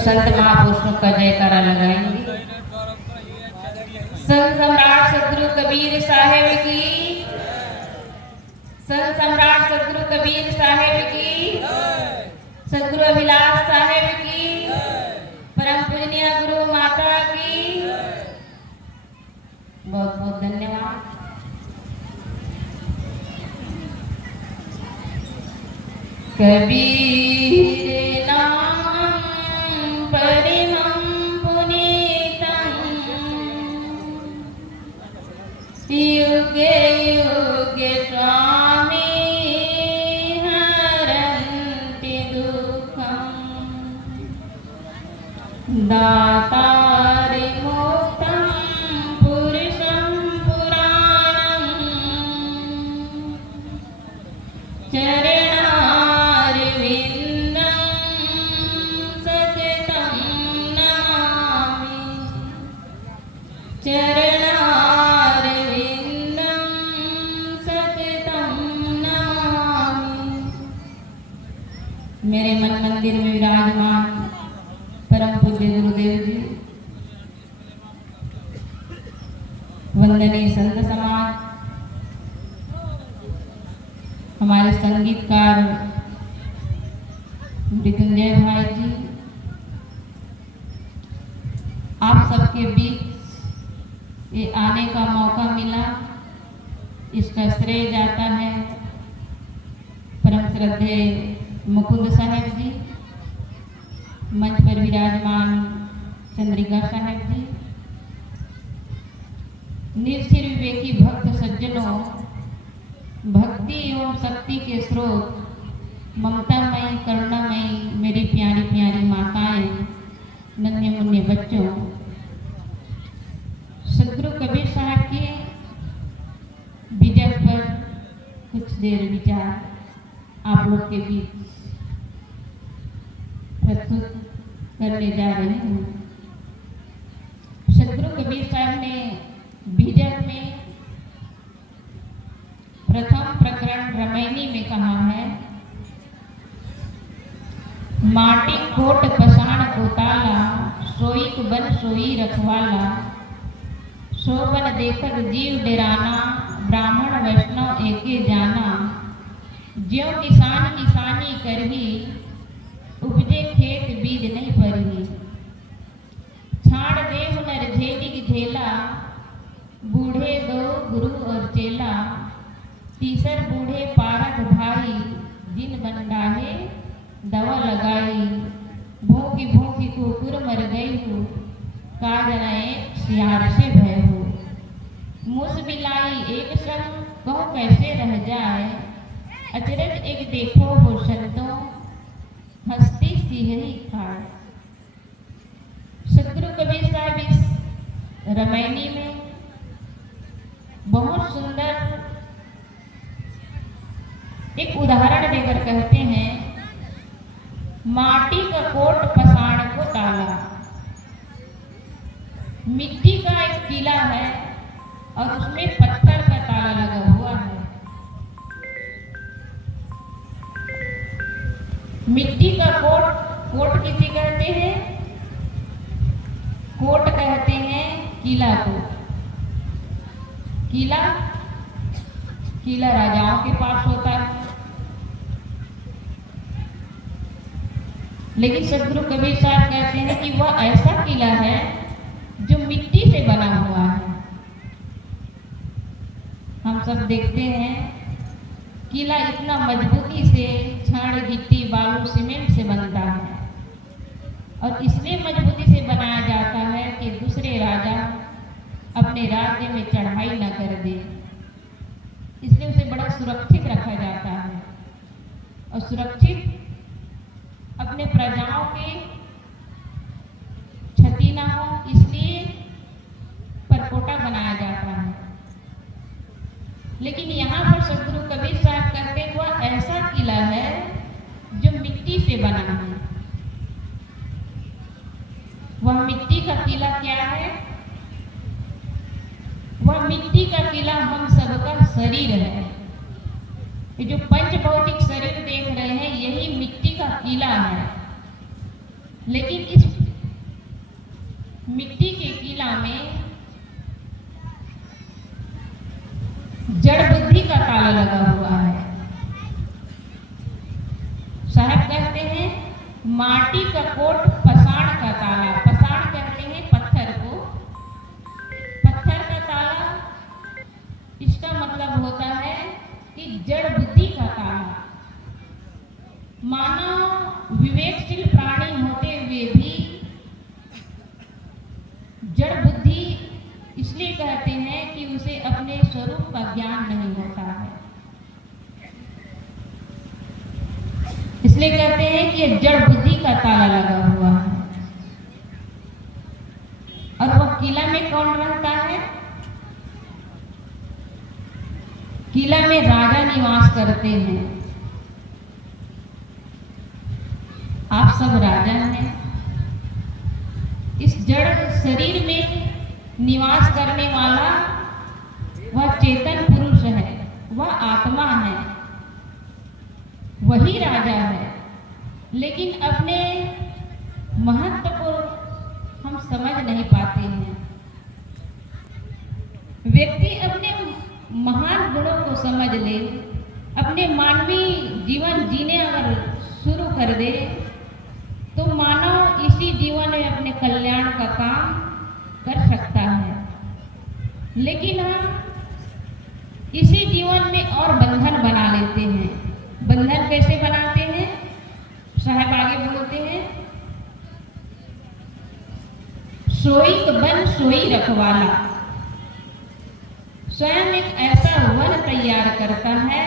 संत महापुरुषों का जयकारा लगाएंगे। संत सम्राट सदगुरु कबीर साहेब की, संत सम्राट सदगुरु कबीर साहेब की, सदगुरु अभिलाष साहेब की, परम पूजनीय गुरु माता की बहुत बहुत धन्यवाद। कबीर नाम परिमं पुनीतं युगे युगे स्वामी हरन्ति दुःखं दातारि मुक्तं पुरुषं पुराणं चरणारविन्दं सततं नमामि, चरणारविन्दं सततं नमामि। मेरे मन मंदिर में विराजमान परम पूज्य गुरुदेव जी, वंदनीय संत समाज, हमारे संगीतकार मृत्युंजय भाई जी, आप सबके बीच ये आने का मौका मिला, इसका श्रेय जाता है परम श्रद्धेय मुकुंद साहेब जी, मंच पर विराजमान चंद्रिका साहेब जी, निरसिर विवेकी भक्त सज्जनों, भक्ति एवं शक्ति के स्रोत, ममतामयी करुणामयी मेरी प्यारी प्यारी माताएं, नन्हे मुन्ने बच्चों, सदगुरु कबीर साहब के विजय पर कुछ देर विचार आप लोग के बीच प्रस्तुत करने जा रहे हूँ। सदगुरु कबीर साहब ने विजय में प्रथम प्रकरण रमैनी में कहा है, माटी कोट पसाण कोताला, सोईक बन सोई रखवाला, शोभन देखत जीव डेराना, ब्राह्मण वैष्णव एके जाना, ज्यों किसान किसानी करही, उपजे खेत बीज नहीं परही, छाड़ दे हुनर झेली झेला, बूढ़े दो गुरु और चेला, तीसर बूढ़े पारक भाई, दिन बंडाहे दवा लगाई, भूखी भूखी कुकुर मर गई हो, का जनाए सियार से भय हो, मूस बिलाई एक संग कहो कैसे रह जाए, अचरज एक देखो हो संतों, हंसती सिहरी खाए। सदगुरु कबीर साहब इस रमैनी में बहुत सुंदर एक उदाहरण देकर कहते हैं, माटी का कोट पसाण को ताला, मिट्टी का एक किला है और उसमें पत्थर का ताला लगा हुआ है। मिट्टी का कोट, कोट किसे कहते हैं? कोट कहते हैं किला को। किला, किला राजाओं के पास होता है, लेकिन सदगुरु कबीर साहब कहते हैं कि वह ऐसा किला है जो मिट्टी से बना हुआ है। हम सब देखते हैं किला इतना मजबूती से छड़ गिट्टी बालू सीमेंट से बनता है और इसलिए मजबूती से बनाया जाता है कि दूसरे राजा अपने राज्य में चढ़ाई न कर दे, इसलिए उसे बड़ा सुरक्षित रखा जाता है और सुरक्षित अपने प्रजाओं के क्षति ना हो इसलिए परकोटा बनाया जाता है। लेकिन यहाँ पर सदगुरु कबीर साहब कहते हैं वह ऐसा किला है जो मिट्टी से बना है। वह मिट्टी का किला क्या है? वह मिट्टी का किला हम सबका शरीर है। ये जो पंच भौतिक शरीर देख रहे हैं यही मिट्टी का किला है, लेकिन इस मिट्टी के किला में जड़ बुद्धि का ताला लगा हुआ है। साहब कहते हैं माटी का कोट पसाण का ताला, पसाण कहते हैं पत्थर को, पत्थर का ताला, इसका मतलब होता है कि जड़ बुद्धि का ताला। मानव विवेकशील प्राणी होते हुए भी जड़ बुद्धि इसलिए कहते हैं कि उसे अपने स्वरूप का ज्ञान नहीं होता है, इसलिए कहते हैं कि जड़ बुद्धि का ताला लगा हुआ है। और वह किला में कौन रहता है? किला में राजा निवास करते हैं। आप सब राजा हैं। इस जड़ शरीर में निवास करने वाला वह चेतन पुरुष है, वह आत्मा है, वही राजा है। लेकिन अपने महत्व को हम समझ नहीं पाते हैं। व्यक्ति अपने महान गुणों को समझ ले, अपने मानवीय जीवन जीने अगर शुरू कर दे तो मानव इसी जीवन में अपने कल्याण का काम कर सकता है। लेकिन हम इसी जीवन में और बंधन बना लेते हैं। बंधन कैसे बनाते हैं? साहब आगे बोलते हैं, सोई बन सोई रखवाला। स्वयं एक ऐसा वन तैयार करता है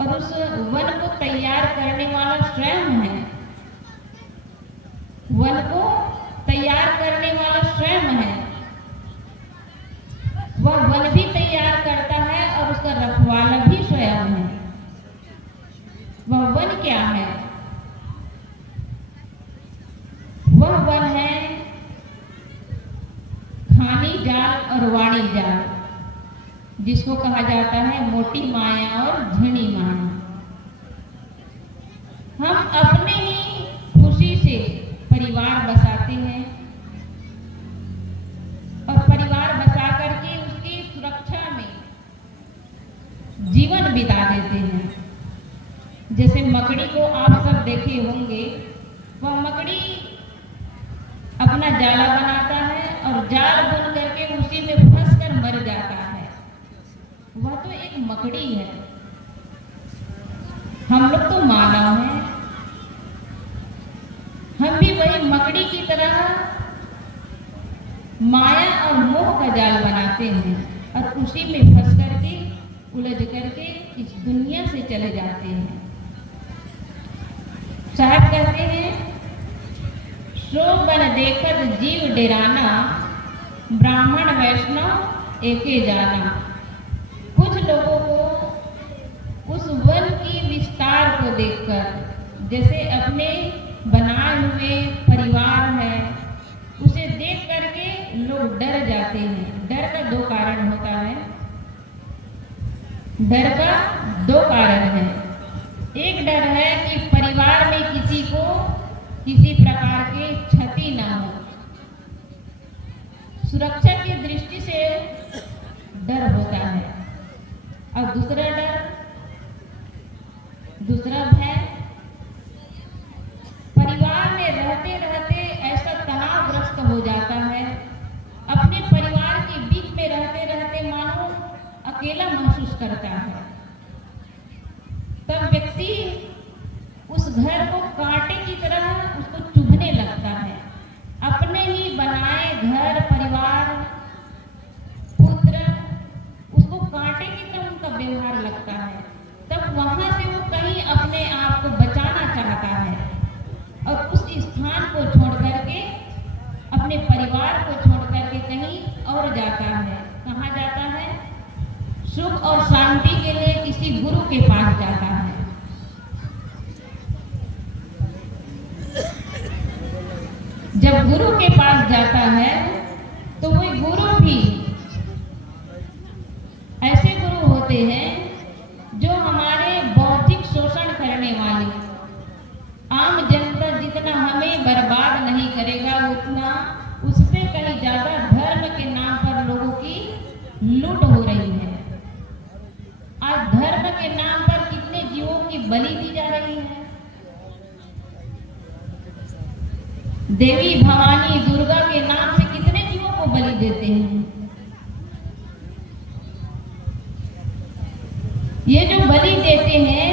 और उस वन को तैयार करने वाला स्वयं है। वन को तैयार करने वाला स्वयं है। वह वन भी तैयार करता है और उसका रखवाला भी स्वयं है। वह वन क्या है? वह वन है खानी जाल और वाणी जाल, जिसको कहा जाता है मोटी माया और झिणी माया। हम अपने ही खुशी से परिवार बसाते हैं और परिवार बसा करके उसकी सुरक्षा में जीवन बिता देते हैं। जैसे मकड़ी को आप सब देखे होंगे, वह मकड़ी अपना जाला बनाता है और जाल बुन करके उसी में फंस कर मर जाता है। वह तो एक मकड़ी है। हम लोग तो मानव हैं, हम भी वही मकड़ी की तरह माया और मोह का जाल बनाते हैं और उसी में फंस करके उलझ करके इस दुनिया से चले जाते हैं। साहब कहते हैं, सो बन देखत जीव डेराना, ब्राह्मण वैष्णव एके जाना। कुछ लोगों को उस वन की विस्तार को देखकर, जैसे अपने बनाए हुए परिवार है, उसे देख करके लोग डर जाते हैं। डर का दो कारण होता है। डर का दो कारण है। एक डर है कि परिवार में किसी को किसी प्रकार की क्षति ना हो, सुरक्षा की दृष्टि से डर होता है। और दूसरा भय, परिवार में रहते रहते ऐसा तनावग्रस्त हो जाता है, अपने परिवार के बीच में रहते रहते मानो अकेला महसूस करता है। तब व्यक्ति उस घर को कांटे की तरह उसको चुभने लगता है। अपने ही बनाए घर परिवार पुत्र उसको कांटे की तरह उनका व्यवहार लगता है। तब वहां से वो कहीं अपने आप को बचाना चाहता है और उस स्थान को छोड़ करके, अपने परिवार को छोड़ करके कहीं और जाता है। कहाँ जाता है? सुख और शांति के लिए किसी गुरु के पास जाता है। जब गुरु के पास जाता है तो वो गुरु भी ऐसे गुरु होते हैं जो हमारे बौद्धिक शोषण करने वाले, आम जनता जितना हमें बर्बाद नहीं करेगा उतना उससे कहीं बलि दी जा रही है। देवी भवानी दुर्गा के नाम से कितने जीवों को बलि देते हैं। ये जो बलि देते हैं,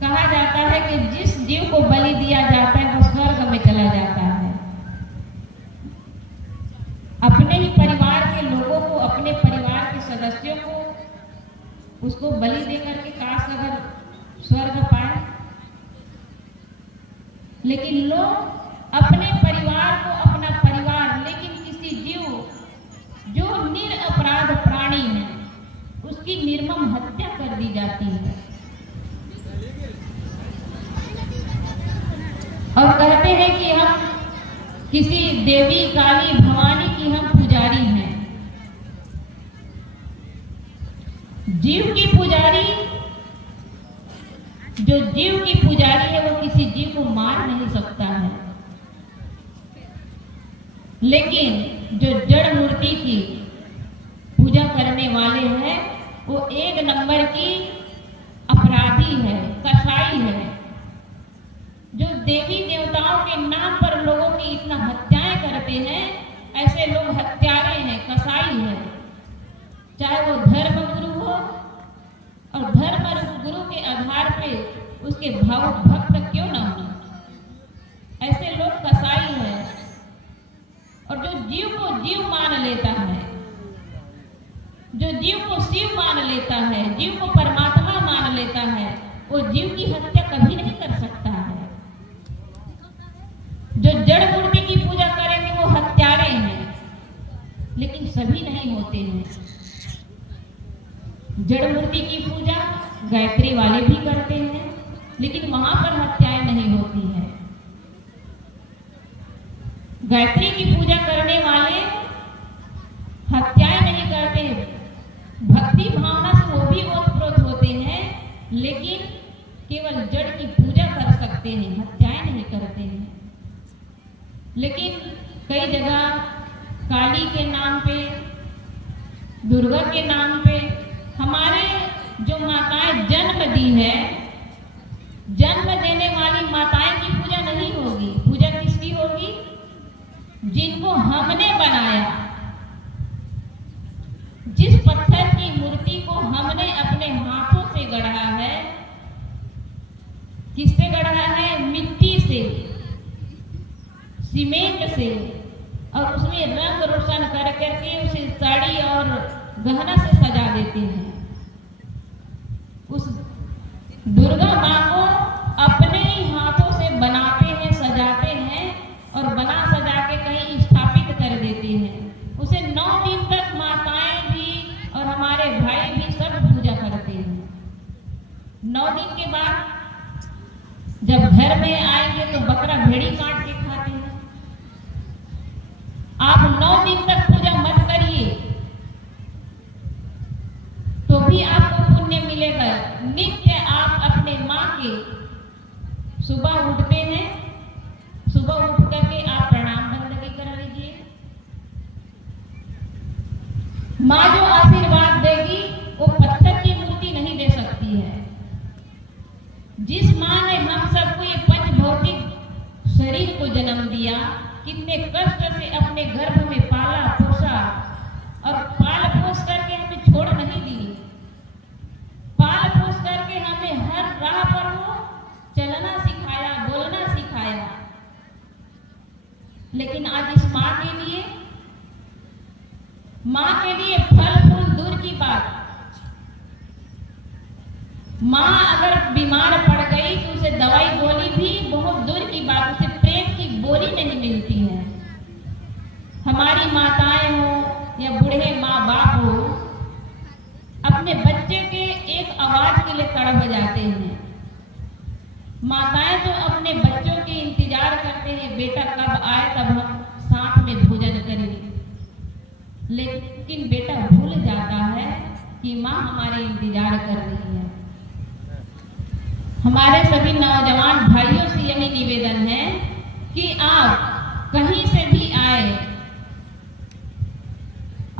कहा जाता है कि जिस जीव को बलि दिया जाता है वो स्वर्ग में चला जाता है। अपने ही परिवार के लोगों को, अपने परिवार के सदस्यों को उसको बलि देकर के काश अगर स्वर्ग पाए, लेकिन लोग अपने परिवार को अपना परिवार, लेकिन किसी जीव जो निरपराध प्राणी है उसकी निर्मम हत्या कर दी जाती है और कहते हैं कि हम किसी देवी काली भवानी की हम पुजारी हैं। जीव की पुजारी, जो जीव की पुजारी है वो किसी जीव को मार नहीं सकता है, लेकिन जो जड़ मूर्ति की पूजा करने वाले हैं वो एक नंबर की अपराधी है, कसाई है, जो देवी देवताओं के नाम पर लोगों की इतना हत्याएं करते हैं। ऐसे लोग हत्यारे हैं, कसाई है, चाहे वो धर्म गुरु हो और धर्म गुरु के आधार पे उसके भावुक भक्त क्यों ना हो, ऐसे लोग कसाई है। और जो जीव को जीव मान लेता है, जो जीव को शिव मान लेता है, जीव को परमात्मा मान लेता है, वो जीव की हत्या कभी नहीं कर सकता है। जो जड़ मूर्ति की पूजा करेंगे वो हत्यारे हैं, लेकिन सभी नहीं होते हैं। जड़ मूर्ति की पूजा गायत्री वाले भी करते हैं, लेकिन वहां पर हत्याएं नहीं होती है। गायत्री की पूजा करने वाले हत्याएं नहीं करते, भक्ति भावना से वो भी ओतप्रोत होते हैं, लेकिन केवल जड़ की पूजा कर सकते हैं, हत्याएं नहीं करते हैं। लेकिन कई जगह काली के नाम पे, दुर्गा के नाम पे हमारे जो माताएं जन्म दी है, जन्म देने वाली माताएं की पूजा नहीं होगी। पूजा किसकी होगी? जिनको हमने बनाया, जिस पत्थर की मूर्ति को हमने अपने हाथों से गढ़ा है। किससे गढ़ा है? मिट्टी से, सीमेंट से, और उसमें रंग रोशन कर करके उसे साड़ी और गहना से सजा देते हैं। उस दुर्गा माँ को अपने ही हाथों से बनाते हैं, सजाते हैं और बना सजा के कहीं स्थापित कर देते हैं। उसे 9 दिन तक माताएं भी और हमारे भाई भी सब पूजा करते हैं। 9 दिन के बाद जब घर में आएंगे तो बकरा भेड़ी काट के खाते हैं। आप 9 दिन तक पूजा मत करिए तो भी आपको पुण्य मिलेगा। नित्य आप अपने माँ के सुबह उठते हैं, सुबह उठ करके आप प्रणाम बंदगी कर लीजिए। माँ जो आशीर्वाद देगी वो पत्थर की मूर्ति नहीं दे सकती है। जिस माँ ने हम सबको ये पंच भौतिक शरीर को जन्म दिया, कितने कष्ट से अपने गर्भ में पाला पोसा और पाल पोस करके हमें छोड़ नहीं दी, पाल पोस करके हमें हर राह पर वो चलना सिखाया, बोलना सिखाया। लेकिन आज इस माँ के लिए फल फूल दूर की बात, माँ अगर बीमार पड़ गई तो उसे दवाई गोली भी बहुत दूर की बात, उसे प्रेम की बोली नहीं मिलती है। हमारी माताएं हो या बूढ़े माँ बाप हो, अपने बच्चे के एक आवाज के लिए तड़प जाते हैं। माताएं तो अपने बच्चों के इंतजार करते हैं, बेटा कब आए तब हम साथ में भोजन करें, लेकिन बेटा भूल जाता है कि माँ हमारे इंतजार कर रही है। हमारे सभी नौजवान भाइयों से यही निवेदन है कि आप कहीं से भी आए,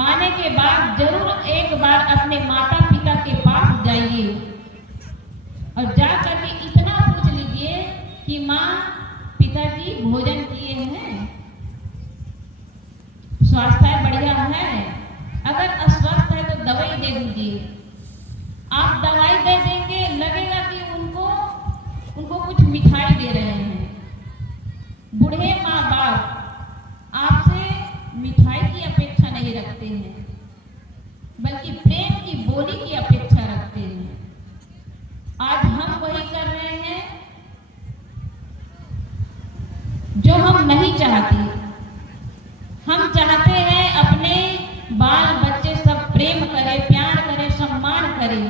आने के बाद जरूर एक बार अपने माता पिता के पास जाइए, और जा करके इतना पूछ लीजिए कि माँ पिताजी भोजन किए हैं, स्वास्थ्य बढ़िया है। अगर अस्वस्थ है तो दवाई दे दीजिए। आप दवाई दे देंगे, लगेगा कि उनको कुछ मिठाई दे रहे हैं। बूढ़े माँ बाप आपसे मिठाई की अपेक्षा नहीं रखते हैं, बल्कि प्रेम की बोली की अपेक्षा रखते हैं। आज हम वही कर रहे हैं जो हम नहीं चाहते। हम चाहते हैं अपने बाल बच्चे सब प्रेम करें, प्यार करें, सम्मान करें,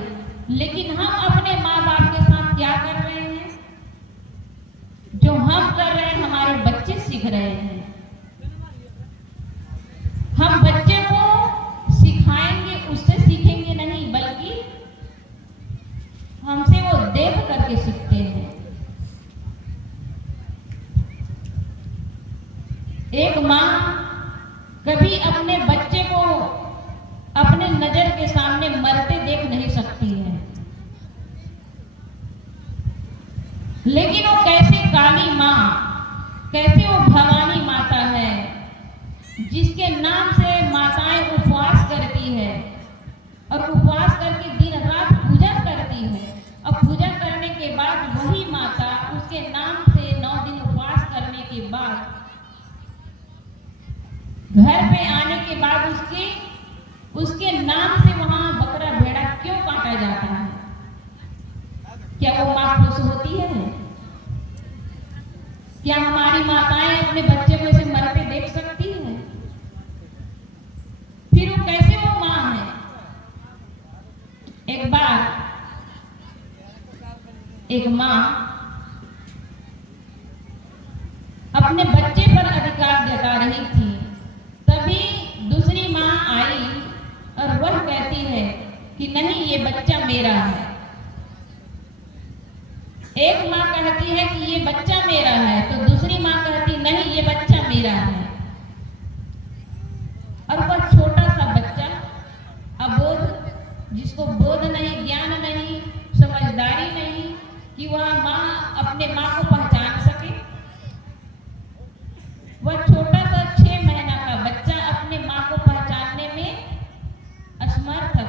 लेकिन हम अपने माँ बाप के साथ क्या कर रहे हैं? जो हम कर रहे हैं हमारे बच्चे सीख रहे हैं। हम बच्चे को सिखाएंगे, उससे सीखेंगे नहीं, बल्कि हमसे वो देख करके सीखते हैं। एक माँ कभी अपने बच्चे को अपने नजर के सामने मरते देख नहीं सकती है, लेकिन वो कैसे काली माँ, कैसे वो भवानी माता है, जिसके नाम से माताएं उपवास करती है और उपवास करके दिन रात पूजा करती है। और पूजा करने के बाद वही माता उसके नाम से 9 दिन उपवास करने के बाद घर पे आने के बाद उसके नाम से वहां बकरा भेड़ा क्यों काटा जाता है? क्या वो माँ खुश होती है? क्या हमारी माताएं अपने बच्चे को ऐसे मरते देख सकती है? फिर वो कैसे वो माँ है? एक बार एक माँ अपने बच्चे पर अधिकार जता रही थी, तभी दूसरी माँ आई और वह कहती है कि नहीं, ये बच्चा मेरा है। एक माँ कहती है कि ये बच्चा मेरा है, तो दूसरी माँ कहती नहीं, ये बच्चा मेरा है। और वह छोटा सा बच्चा अबोध, जिसको बोध नहीं, ज्ञान नहीं, समझदारी नहीं कि वह माँ अपने माँ को पहचान सके, वह छोटा सा 6 महीना का बच्चा अपने माँ को पहचानने में असमर्थ था।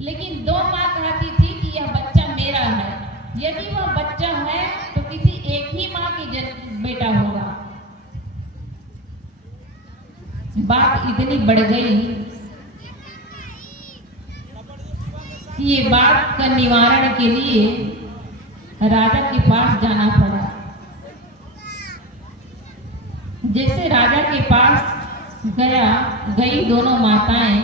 लेकिन 2 माँ कहती थी कि यह बच्चा मेरा है। यदि वह बच्चा है तो किसी एक ही माँ की बेटा होगा। बात इतनी बढ़ गई कि ये बात का निवारण के लिए राजा के पास जाना पड़ा। जैसे राजा के पास गई दोनों माताएं,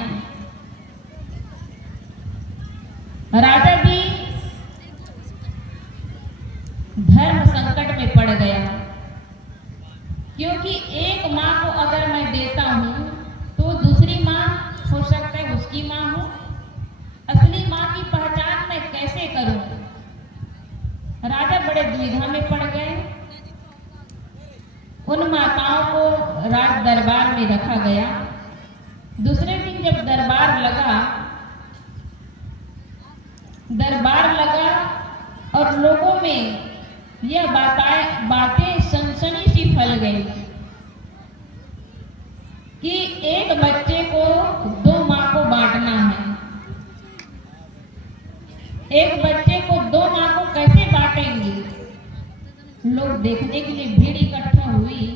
राजा भी धर्म संकट में पड़ गया, क्योंकि एक माँ को अगर मैं देता हूं तो दूसरी माँ हो सकता है उसकी माँ हो। असली माँ की पहचान मैं कैसे करूं? राजा बड़े दुविधा में पड़ गए। उन माताओं को राज दरबार में रखा गया। दूसरे दिन जब दरबार लगा और लोगों में यह बातें सनसनी सी फैल गई कि एक बच्चे को 2 माँ को बांटना है। एक बच्चे को 2 माँ को कैसे बांटेंगे? लोग देखने के लिए भीड़ इकट्ठा हुई।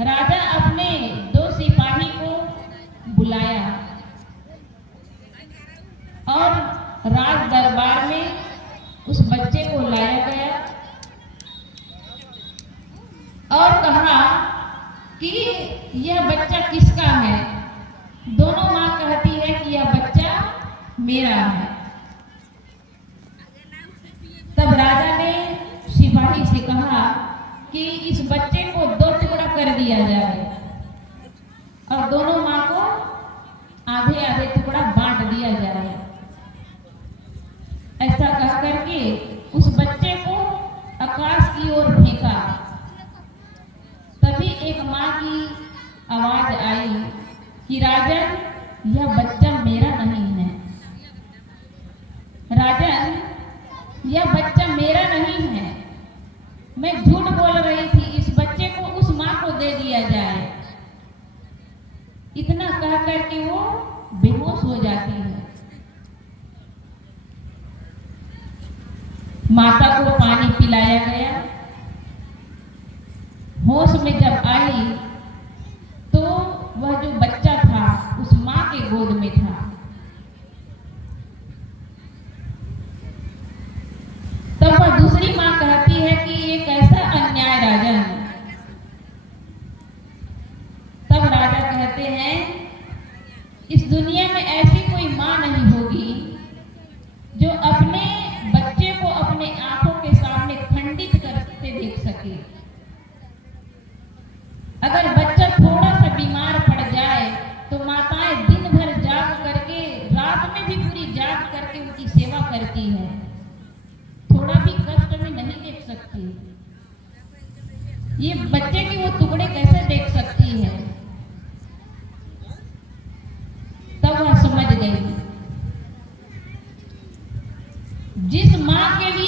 राजा अपने 2 सिपाही को बुलाया और राज दरबार में उस बच्चे को लाया गया और कहा कि यह बच्चा किसका है? दोनों माँ कहती है कि यह बच्चा मेरा है। तब राजा ने सिपाही से कहा कि इस बच्चे को 2 टुकड़ा कर दिया जाए और दोनों माँ को आधे आधे टुकड़ा बांट दिया जाए। ऐसा कह करके उस बच्चे को आकाश की ओर फेंका। तभी एक माँ की आवाज आई कि राजन, यह बच्चा मेरा नहीं है, यह बच्चा मेरा नहीं है, मैं झूठ बोल रही थी, इस बच्चे को उस माँ को दे दिया जाए। इतना कह कर के वो बेहोश हो जाती है। माता को पानी पिलाया गया। होश में जब आई तो वह जो बच्चा था उस माँ के गोद में था। तब वह दूसरी माँ कहती है कि ये कैसा अन्याय राजन। तब राजा कहते हैं इस दुनिया में ऐसी कोई माँ नहीं होगी जो अपने बच्चे को अपने आंखों के सामने खंडित करते देख सके। अगर बच्चा थोड़ा सा बीमार पड़ जाए तो माताएं दिन भर जाग करके, रात में भी पूरी जाग करके उनकी सेवा करती है, थोड़ा भी कष्ट में नहीं देख सकती। ये बच्चे के वो टुकड़े कैसे देख सकती है। तब वह समझ गई जिस माँ के लिए